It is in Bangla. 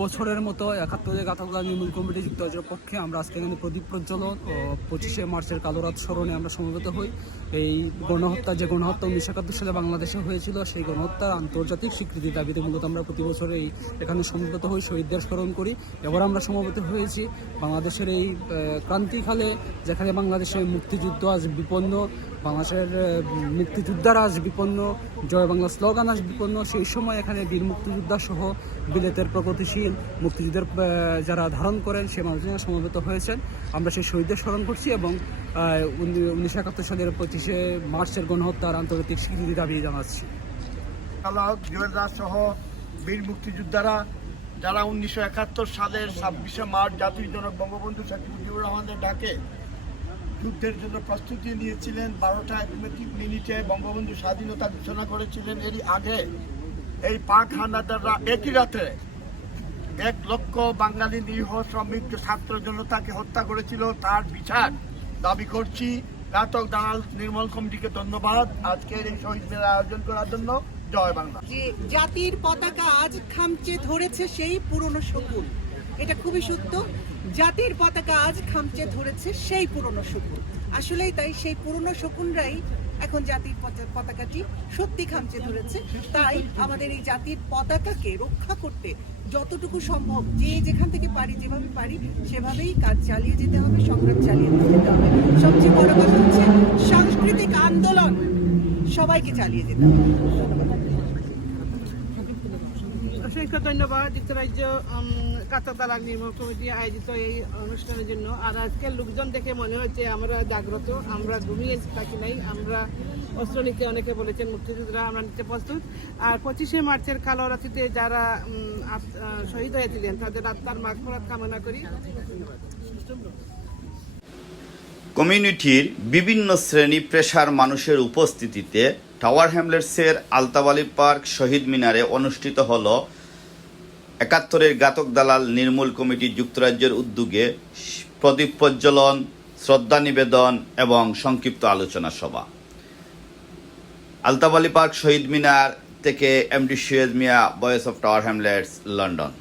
বছরের মতো একাত্তরের গাথকদা নির্মূল কমিটি যুক্তরাজ্যের পক্ষে আমরা আজকে এখানে প্রদীপ প্রজ্বলন ও পঁচিশে মার্চের কালোরাত স্মরণে আমরা সমবেত হই। এই গণহত্যা যে গণহত্যা উনিশশো একাত্তর সালে বাংলাদেশে হয়েছিল, সেই গণহত্যার আন্তর্জাতিক স্বীকৃতির দাবিতে মূলত আমরা প্রতি বছর এই এখানে সমবেত হই, শহীদদের স্মরণ করি। এবার আমরা সমবেত হয়েছি বাংলাদেশের এই ক্রান্তিকালে যেখানে বাংলাদেশের মুক্তিযুদ্ধ আজ বিপন্ন। বাংলাদেশের মুক্তিযোদ্ধারা আজ বিপন্ন জয় বাংলা স্লোগান আজ বিপন্ন সেই সময় এখানে বীর মুক্তিযোদ্ধা সহ বিলেতের প্রগতিশীল মুক্তিযুদ্ধের যারা ধারণ করেন, সে মানুষজন সমবেত হয়েছেন। আমরা সেই শহীদদের স্মরণ করছি এবং উনিশশো একাত্তর সালের পঁচিশে মার্চের গণহত্যার আন্তর্জাতিক স্বীকৃতি দাবি জানাচ্ছি। সহ বীর মুক্তিযোদ্ধারা, যারা উনিশশো একাত্তর সালের ছাব্বিশে মার্চ জাতির জনক বঙ্গবন্ধু শেখ মুজিবুর রহমানের ডাকে যুদ্ধের জন্য প্রস্তুতি নিয়েছিলেন বারোটা মিনিটে বঙ্গবন্ধু স্বাধীনতা ঘোষণা করেছিলেন। এরই আগে এই পাক হানাদাররা একই রাতে এক লক্ষ বাঙালি নিরীহ শ্রমিক, ছাত্র জনতাকে হত্যা করেছিল। তার বিচার দাবি করছি। ঘাতক দালাল নির্মল কমিটিকে ধন্যবাদ। আজকের এই শহীদদের আয়োজন করার জন্য জয় বাংলা। জাতির পতাকা আজ খামচে ধরেছে সেই পুরনো শকুন। এটা খুবই সত্য। জাতির পতাকা আজ খামচে ধরেছে সেই পুরনো শকুন। আসলেই তাই, সেই পুরনো শকুনরাই এখন জাতির পতাকাটি সত্যি খামচে ধরেছে। তাই আমাদের এই জাতির পতাকাকে রক্ষা করতে যতটুকু সম্ভব, যে যেখান থেকে পারি, যেভাবে পারি, সেভাবেই কাজ চালিয়ে যেতে হবে, সংগ্রাম চালিয়ে যেতে হবে। সবচেয়ে বড় কথা হচ্ছে, সাংস্কৃতিক আন্দোলন সবাইকে চালিয়ে যেতে হবে। অসংখ্য ধন্যবাদ। যুক্তরাজ্য কাতা তালাক নির্মূল কমিটি আয়োজিত এই অনুষ্ঠানের জন্য। আর আজকের লোকজন দেখে মনে হচ্ছে আমরা জাগ্রত, আমরা ঘুমিয়ে থাকি নাই, আমরা অস্ত্র নিতে অনেকে বলেছেন মুক্তিযোদ্ধারা আমরা নিতে প্রস্তুত। আর পঁচিশে মার্চের কালো রাত্রিতে যারা শহীদ হয়েছিলেন, তাদের আত্মার মাগফরাত কামনা করি। কমিউনিটির বিভিন্ন শ্রেণি পেশার মানুষের উপস্থিতিতে টাওয়ার হ্যামলেটসের আলতাবালি পার্ক শহীদ মিনারে অনুষ্ঠিত হল একাত্তরের ঘাতক দালাল নির্মূল কমিটি যুক্তরাজ্যের উদ্যোগে প্রদীপ প্রজ্বলন, শ্রদ্ধা নিবেদন এবং সংক্ষিপ্ত আলোচনা সভা। আলতাবালি পার্ক শহীদ মিনার থেকে MD Suez Miah Voice of Tower Hamlets, London.